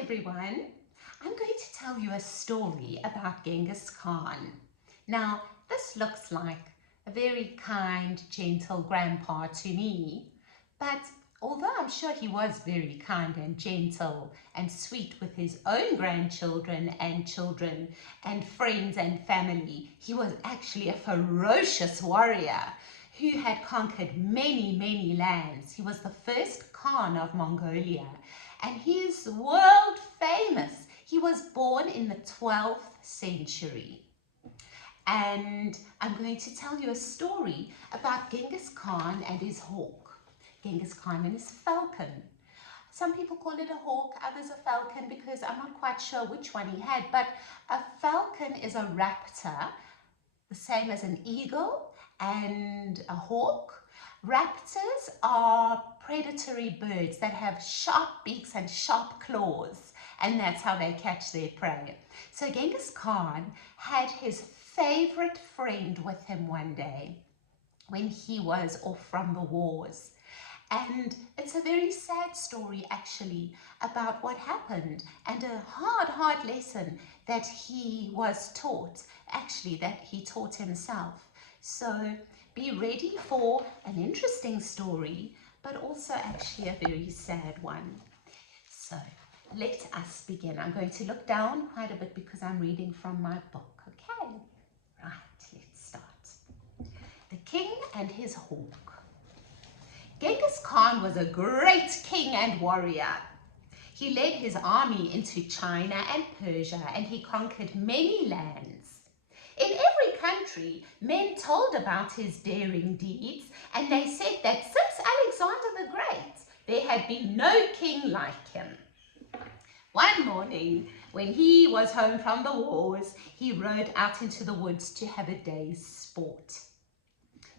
everyone. I'm going to tell you a story about Genghis Khan. Now, this looks like a very kind, gentle grandpa to me, but although I'm sure he was very kind and gentle and sweet with his own grandchildren and children and friends and family, he was actually a ferocious warrior who had conquered many, many lands. He was the first Khan of Mongolia, and he is world famous. He was born in the 12th century. And I'm going to tell you a story about Genghis Khan and his hawk. Genghis Khan and his falcon. Some people call it a hawk, others a falcon, because I'm not quite sure which one he had, but a falcon is a raptor, the same as an eagle and a hawk. Raptors are predatory birds that have sharp beaks and sharp claws, and that's how they catch their prey. So Genghis Khan had his favorite friend with him one day when he was off from the wars. And it's a very sad story actually about what happened, and a hard lesson that he was taught, actually that he taught himself. So be ready for an interesting story, but also actually a very sad one. So let us begin. I'm going to look down quite a bit because I'm reading from my book. Okay, right, let's start. The King and His Hawk. Genghis Khan was a great king and warrior. He led his army into China and Persia, and he conquered many lands. In every country, men told about his daring deeds, and they said that since Alexander the Great, there had been no king like him. One morning, when he was home from the wars, he rode out into the woods to have a day's sport.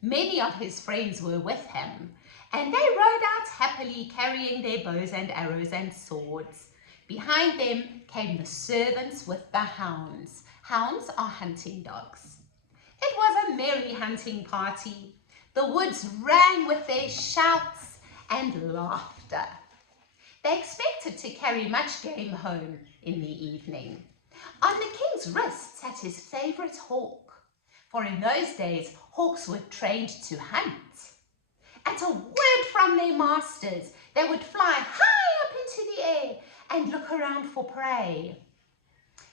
Many of his friends were with him, and they rode out happily, carrying their bows and arrows and swords. Behind them came the servants with the hounds. Hounds are hunting dogs. It was a merry hunting party. The woods rang with their shouts and laughter. They expected to carry much game home in the evening. On the king's wrist sat his favourite hawk, for in those days hawks were trained to hunt. At a word from their masters, they would fly high up into the air and look around for prey.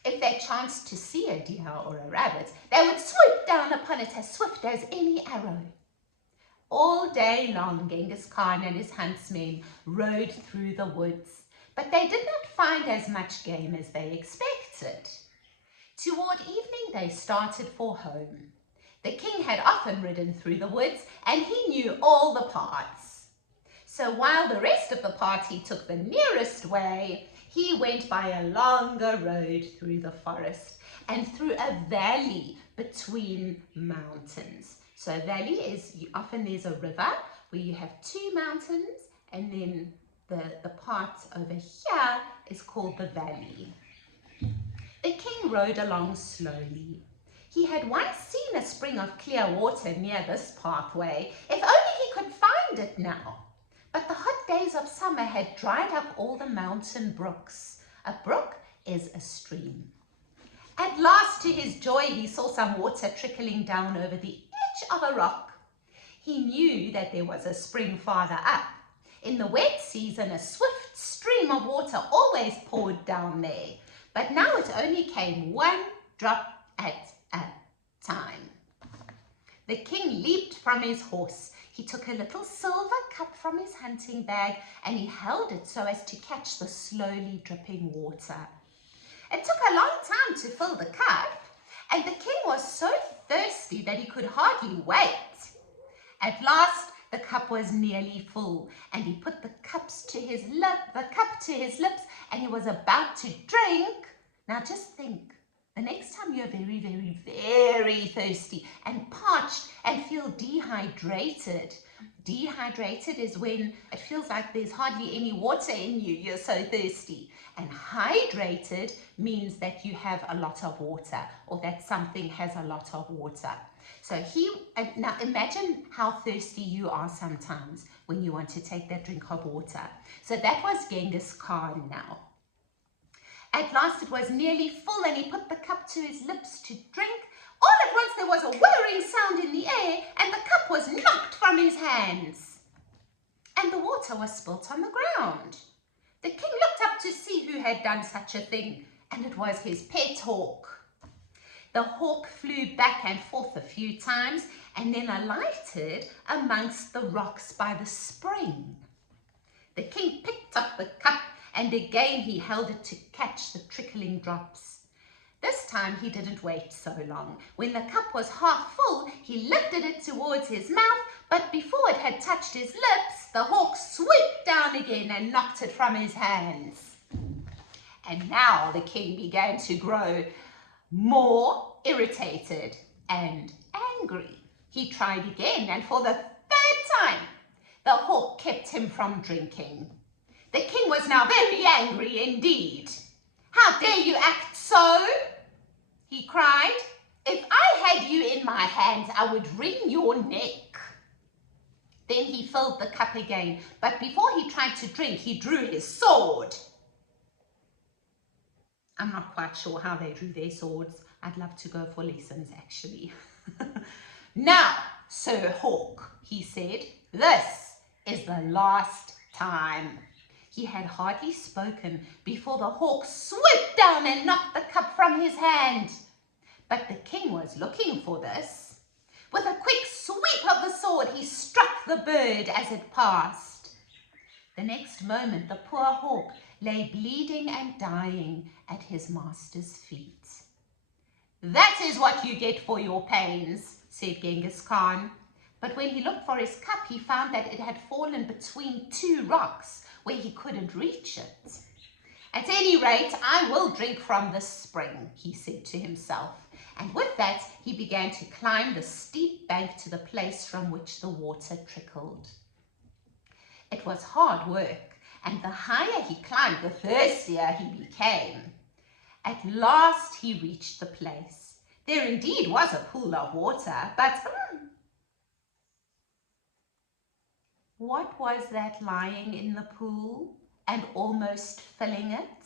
If they chanced to see a deer or a rabbit, they would swoop down upon it as swift as any arrow. All day long, Genghis Khan and his huntsmen rode through the woods, but they did not find as much game as they expected. Toward evening, they started for home. The king had often ridden through the woods, and he knew all the paths. So while the rest of the party took the nearest way, he went by a longer road through the forest and through a valley between mountains. So a valley is, often there's a river where you have two mountains, and then the part over here is called the valley. The king rode along slowly. He had once seen a spring of clear water near this pathway, if only he could find it now. But the hot days of summer had dried up all the mountain brooks. A brook is a stream. At last, to his joy, he saw some water trickling down over the edge of a rock. He knew that there was a spring farther up. In the wet season, a swift stream of water always poured down there, but now it only came one drop at a time. The king leaped from his horse. He took a little silver cup from his hunting bag, and he held it so as to catch the slowly dripping water. It took a long time to fill the cup, and the king was so thirsty that he could hardly wait. At last, the cup was nearly full, and he put the cup to his lips, and he was about to drink. Now just think, the next time you're very thirsty and parched and feel dehydrated. Dehydrated is when it feels like there's hardly any water in you, you're so thirsty. And hydrated means that you have a lot of water, or that something has a lot of water. So now imagine how thirsty you are sometimes when you want to take that drink of water. So that was Genghis Khan now. At last it was nearly full, and he put the cup to his lips to drink. All at once there was a whirring sound in the air, and the cup was knocked from his hands, and the water was spilt on the ground. The king looked up to see who had done such a thing, and it was his pet hawk. The hawk flew back and forth a few times, and then alighted amongst the rocks by the spring. The king picked up the cup, and again he held it to catch the trickling drops. This time he didn't wait so long. When the cup was half full, he lifted it towards his mouth, but before it had touched his lips, the hawk swooped down again and knocked it from his hands. And now the king began to grow more irritated and angry. He tried again, and for the third time, the hawk kept him from drinking. The king was now very angry indeed. "How dare you act so?" he cried. "If I had you in my hands, I would wring your neck." Then he filled the cup again, but before he tried to drink, he drew his sword. I'm not quite sure how they drew their swords. I'd love to go for lessons, actually. "Now, Sir Hawk," he said, "this is the last time." He had hardly spoken before the hawk swooped down and knocked the cup from his hand. But the king was looking for this. With a quick sweep of the sword, he struck the bird as it passed. The next moment, the poor hawk lay bleeding and dying at his master's feet. "That is what you get for your pains," said Genghis Khan. But when he looked for his cup, he found that it had fallen between two rocks where he couldn't reach it. "At any rate, I will drink from this spring," he said to himself. And with that, he began to climb the steep bank to the place from which the water trickled. It was hard work, and the higher he climbed, the thirstier he became. At last he reached the place. There indeed was a pool of water, but what was that lying in the pool and almost filling it?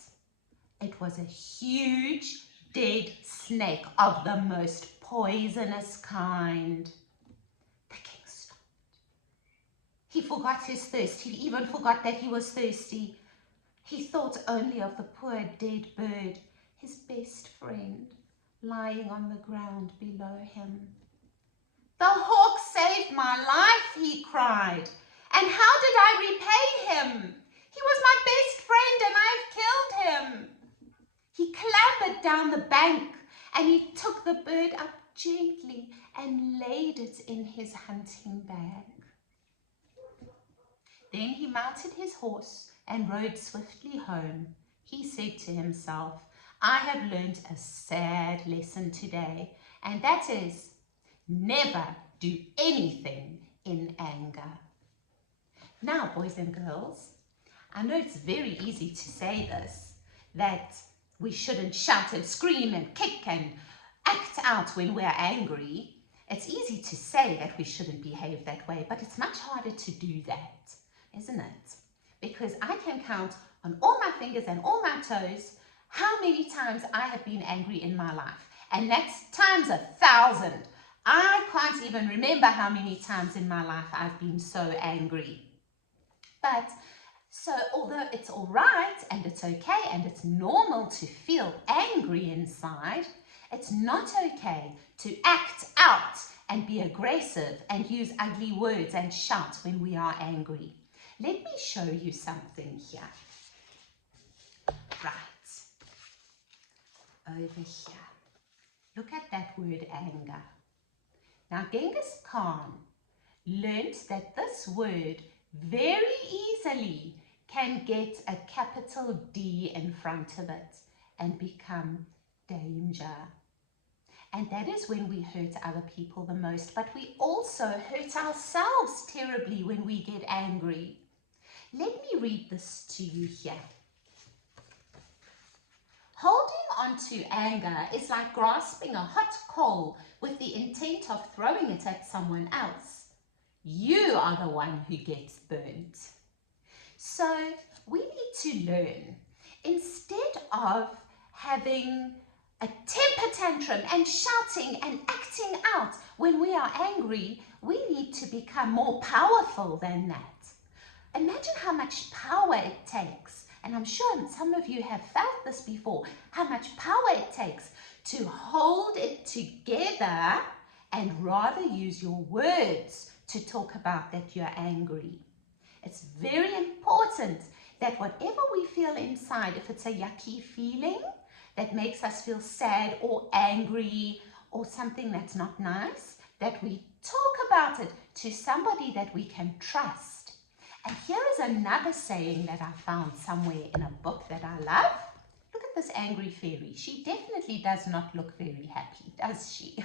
It was a huge dead snake of the most poisonous kind. The king stopped. He forgot his thirst. He even forgot that he was thirsty. He thought only of the poor dead bird, his best friend, lying on the ground below him. "The hawk saved my life," he cried. "And how did I repay him? He was my best friend, and I've killed him." He clambered down the bank, and he took the bird up gently and laid it in his hunting bag. Then he mounted his horse and rode swiftly home. He said to himself, "I have learned a sad lesson today, and that is, never do anything in anger." Now, boys and girls, I know it's very easy to say this, that we shouldn't shout and scream and kick and act out when we're angry. It's easy to say that we shouldn't behave that way, but it's much harder to do that, isn't it? Because I can count on all my fingers and all my toes how many times I have been angry in my life, and that's times 1,000. I can't even remember how many times in my life I've been so angry. But so although it's all right and it's okay and it's normal to feel angry inside, it's not okay to act out and be aggressive and use ugly words and shout when we are angry. Let me show you something here. Right. Over here. Look at that word anger. Now, Genghis Khan learnt that this word very easily can get a capital D in front of it and become danger. And that is when we hurt other people the most, but we also hurt ourselves terribly when we get angry. Let me read this to you here. Holding on to anger is like grasping a hot coal with the intent of throwing it at someone else. You are the one who gets burnt. So we need to learn, instead of having a temper tantrum and shouting and acting out when we are angry. We need to become more powerful than that. Imagine how much power it takes, and I'm sure some of you have felt this before, how much power it takes to hold it together and rather use your words to talk about that you're angry. It's very important that whatever we feel inside, if it's a yucky feeling that makes us feel sad or angry or something that's not nice, that we talk about it to somebody that we can trust. And here is another saying that I found somewhere in a book that I love. Look at this angry fairy. She definitely does not look very happy, does she?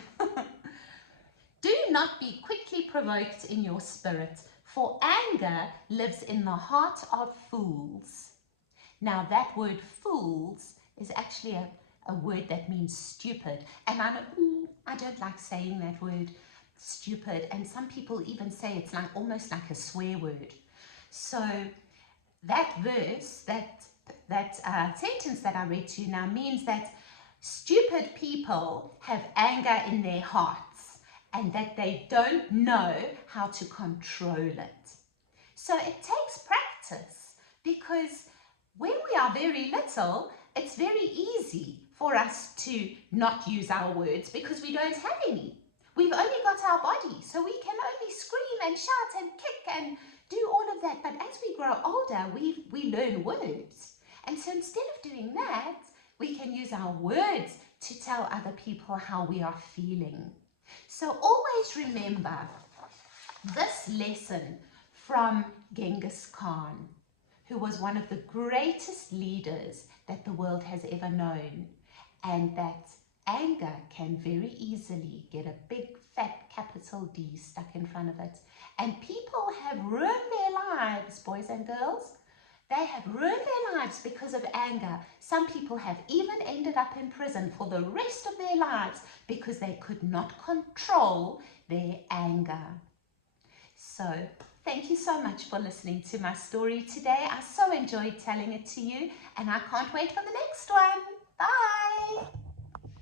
Do not be quickly provoked in your spirit, for anger lives in the heart of fools. Now that word fools is actually a word that means stupid. And I know, I don't like saying that word, stupid. And some people even say it's like almost like a swear word. So that verse, that sentence that I read to you now means that stupid people have anger in their hearts and that they don't know how to control it. So it takes practice, because when we are very little, it's very easy for us to not use our words because we don't have any. We've only got our body, so we can only scream and shout and kick and do all of that. But as we grow older, we learn words. And so instead of doing that, we can use our words to tell other people how we are feeling. So always remember this lesson from Genghis Khan, who was one of the greatest leaders that the world has ever known, and that anger can very easily get a big fat capital D stuck in front of it. And people have ruined their lives, boys and girls. They have ruined their lives because of anger. Some people have even ended up in prison for the rest of their lives because they could not control their anger. So thank you so much for listening to my story today. I so enjoyed telling it to you, and I can't wait for the next one. Bye.